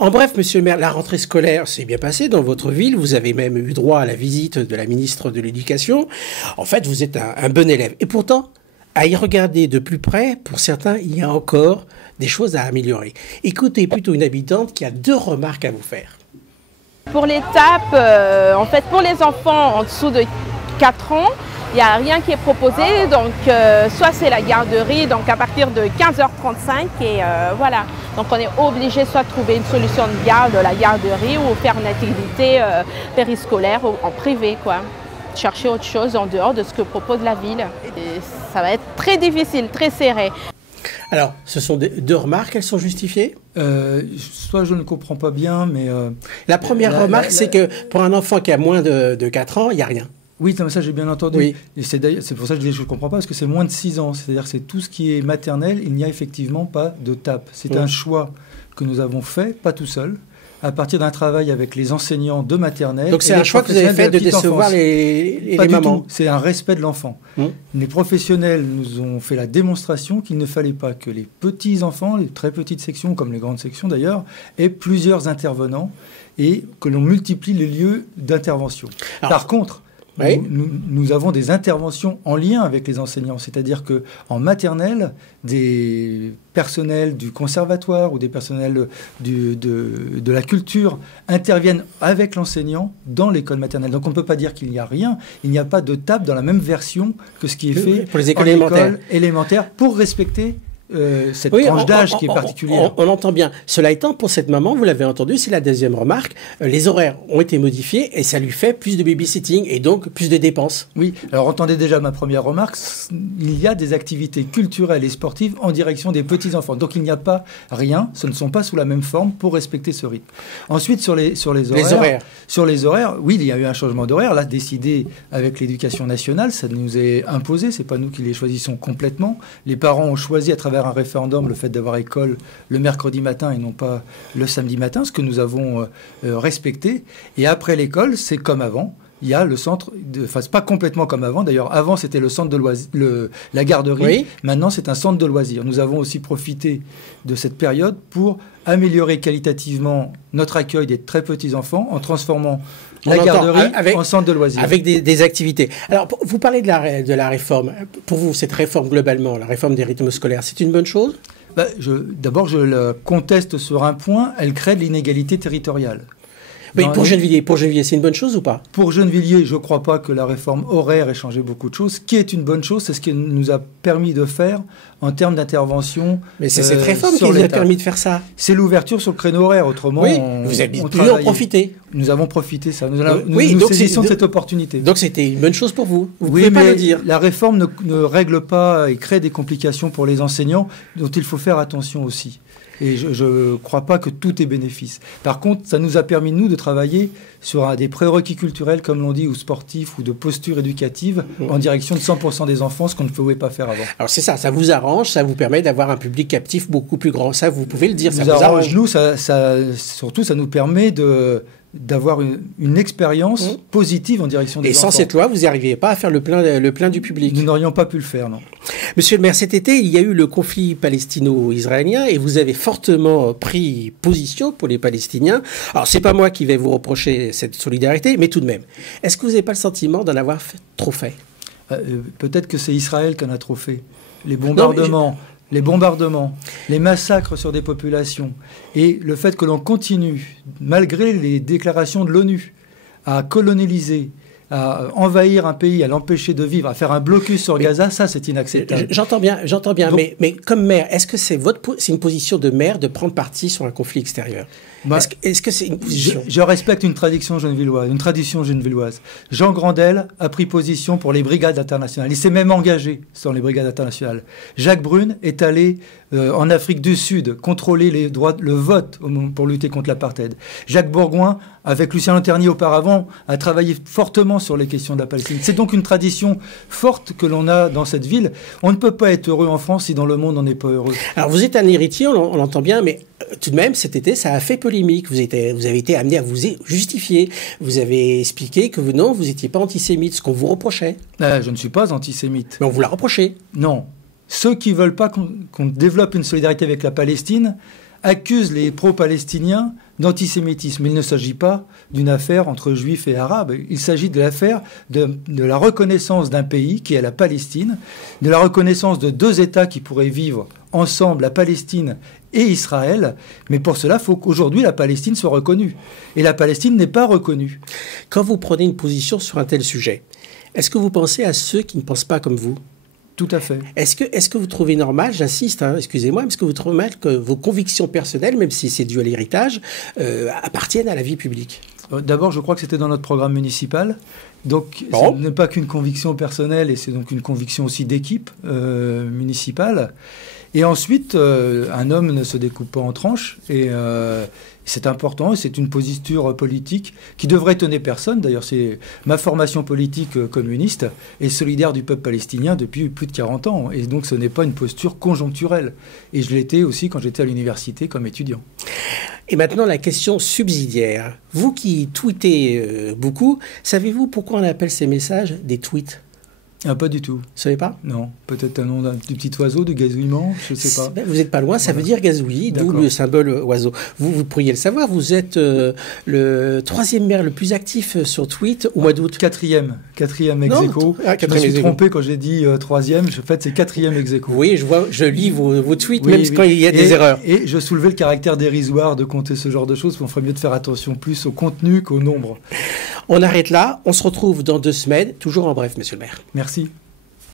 En bref, monsieur le maire, la rentrée scolaire s'est bien passée dans votre ville. Vous avez même eu droit à la visite de la ministre de l'Éducation. En fait, vous êtes un bon élève. Et pourtant, à y regarder de plus près, pour certains, il y a encore des choses à améliorer. Écoutez plutôt une habitante qui a 2 remarques à vous faire. Pour l'étape, en fait, pour les enfants en dessous de 4 ans, il n'y a rien qui est proposé. Donc, soit c'est la garderie, donc à partir de 15h35, et voilà. Donc, on est obligé soit de trouver une solution de garde, la garderie, ou faire une activité périscolaire en privé, quoi. Chercher autre chose en dehors de ce que propose la ville. Et ça va être très difficile, très serré. Alors, ce sont 2 remarques, elles sont justifiées? Soit je ne comprends pas bien, mais... la première remarque, c'est que pour un enfant qui a moins de 4 ans, il n'y a rien. Oui, ça j'ai bien entendu. Oui. Et c'est pour ça que je dis que je ne comprends pas, parce que c'est moins de 6 ans. C'est-à-dire que c'est tout ce qui est maternel, il n'y a effectivement pas de TAP. C'est un choix que nous avons fait, pas tout seul, à partir d'un travail avec les enseignants de maternelle. Donc c'est un choix que vous avez fait de décevoir les mamans. C'est un respect de l'enfant. Les professionnels nous ont fait la démonstration qu'il ne fallait pas que les petits enfants, les très petites sections, comme les grandes sections d'ailleurs, aient plusieurs intervenants et que l'on multiplie les lieux d'intervention. Par contre, oui. Nous avons des interventions en lien avec les enseignants, c'est-à-dire qu'en maternelle, des personnels du conservatoire ou des personnels de la culture interviennent avec l'enseignant dans l'école maternelle. Donc on ne peut pas dire qu'il n'y a rien, il n'y a pas de table dans la même version que ce qui est fait pour les écoles élémentaires pour respecter cette tranche d'âge qui est particulière. On entend bien. Cela étant, pour cette maman, vous l'avez entendu, c'est la deuxième remarque, les horaires ont été modifiés et ça lui fait plus de babysitting et donc plus de dépenses. Oui, alors entendez déjà ma première remarque, il y a des activités culturelles et sportives en direction des petits-enfants. Donc il n'y a pas rien, ce ne sont pas sous la même forme pour respecter ce rythme. Ensuite, sur les horaires. Sur les horaires, oui, il y a eu un changement d'horaire, là, décidé avec l'éducation nationale, ça nous est imposé, c'est pas nous qui les choisissons complètement. Les parents ont choisi à travers un référendum le fait d'avoir école le mercredi matin et non pas le samedi matin, ce que nous avons respecté. Et après l'école, c'est comme avant. Il y a le centre, enfin c'est pas complètement comme avant. D'ailleurs, avant c'était le centre de loisirs, la garderie. Oui. Maintenant c'est un centre de loisirs. Nous avons aussi profité de cette période pour améliorer qualitativement notre accueil des très petits enfants en transformant la garderie en centre de loisirs. Avec des activités. Alors, vous parlez de la réforme. Pour vous, cette réforme globalement, la réforme des rythmes scolaires, c'est une bonne chose? D'abord, je la conteste sur un point, elle crée de l'inégalité territoriale. Oui, pour Gennevilliers, c'est une bonne chose ou pas? Pour Gennevilliers, je ne crois pas que la réforme horaire ait changé beaucoup de choses. Ce qui est une bonne chose, c'est ce qui nous a permis de faire en termes d'intervention. Mais c'est cette réforme qui nous a permis de faire ça. C'est l'ouverture sur le créneau horaire. Autrement, oui, vous avez pu en profiter. Nous avons profité ça. Nous saisissons cette opportunité. Donc c'était une bonne chose pour vous. Vous oui, pouvez mais pas le dire. La réforme ne règle pas et crée des complications pour les enseignants dont il faut faire attention aussi. Et je ne crois pas que tout est bénéfice. Par contre, ça nous a permis, nous, de travailler sur des prérequis culturels, comme l'on dit, ou sportifs, ou de posture éducative, en direction de 100% des enfants, ce qu'on ne pouvait pas faire avant. Alors c'est ça vous arrange, ça vous permet d'avoir un public captif beaucoup plus grand. Ça, vous pouvez le dire, ça nous vous arrange. Nous, surtout, ça nous permet d'avoir une expérience positive en direction des enfants. Et sans cette loi, vous n'arriviez pas à faire le plein du public. Nous n'aurions pas pu le faire, non. Monsieur le maire, cet été, il y a eu le conflit palestino-israélien et vous avez fortement pris position pour les Palestiniens. Alors, c'est pas moi qui vais vous reprocher cette solidarité, mais tout de même. Est-ce que vous n'avez pas le sentiment d'en avoir trop fait? Peut-être que c'est Israël qui en a trop fait. Les bombardements... Les bombardements, les massacres sur des populations et le fait que l'on continue, malgré les déclarations de l'ONU, à colonialiser, à envahir un pays, à l'empêcher de vivre, à faire un blocus sur Gaza, ça c'est inacceptable. J'entends bien. Donc, mais comme maire, est-ce que c'est une position de maire de prendre parti sur un conflit extérieur? Est-ce que c'est une position? Je respecte une tradition genevilloise. Jean Grandel a pris position pour les brigades internationales. Il s'est même engagé sur les brigades internationales. Jacques Brune est allé en Afrique du Sud contrôler le vote pour lutter contre l'apartheid. Jacques Bourgoin, avec Lucien Lanternier auparavant, a travaillé fortement sur les questions de la Palestine. C'est donc une tradition forte que l'on a dans cette ville. On ne peut pas être heureux en France si dans le monde on n'est pas heureux. Alors vous êtes un héritier, on l'entend bien, mais tout de même, cet été, ça a fait polémique. Vous avez été amené à vous justifier. Vous avez expliqué que vous n'étiez pas antisémite, ce qu'on vous reprochait. Je ne suis pas antisémite. Mais on vous l'a reproché. Non. Ceux qui ne veulent pas qu'on développe une solidarité avec la Palestine accusent les pro-palestiniens d'antisémitisme. Il ne s'agit pas d'une affaire entre juifs et arabes. Il s'agit de l'affaire de la reconnaissance d'un pays qui est la Palestine, de la reconnaissance de deux États qui pourraient vivre ensemble, la Palestine et Israël. Mais pour cela, il faut qu'aujourd'hui la Palestine soit reconnue. Et la Palestine n'est pas reconnue. Quand vous prenez une position sur un tel sujet, est-ce que vous pensez à ceux qui ne pensent pas comme vous ? Tout à fait. Est-ce que vous trouvez normal, j'insiste, excusez-moi, est-ce que vous trouvez normal que vos convictions personnelles, même si c'est dû à l'héritage, appartiennent à la vie publique ? D'abord, je crois que c'était dans notre programme municipal. Donc, ce n'est pas qu'une conviction personnelle, et c'est donc une conviction aussi d'équipe municipale. Et ensuite, un homme ne se découpe pas en tranches, et c'est important, et c'est une posture politique qui devrait étonner personne. D'ailleurs, c'est ma formation politique communiste et solidaire du peuple palestinien depuis plus de 40 ans. Et donc, ce n'est pas une posture conjoncturelle. Et je l'étais aussi quand j'étais à l'université comme étudiant. Et maintenant, la question subsidiaire. Vous qui tweetez beaucoup, savez-vous pourquoi on appelle ces messages des tweets ? Ah, pas du tout. Vous ne savez pas ? Non. Peut-être un nom du petit oiseau, du gazouillement, je ne sais pas. Vous n'êtes pas loin, ça veut dire gazouillis, d'où le symbole oiseau. Vous pourriez le savoir, vous êtes le troisième maire le plus actif sur tweet au mois d'août. Quatrième ex aequo. Je me suis trompé quand j'ai dit troisième, en fait c'est quatrième ex aequo. Oui, je lis vos tweets, même quand il y a des erreurs. Et je soulevais le caractère dérisoire de compter ce genre de choses, on ferait mieux de faire attention plus au contenu qu'au nombre. On arrête là, on se retrouve dans 2 semaines, toujours en bref, monsieur le maire. Merci.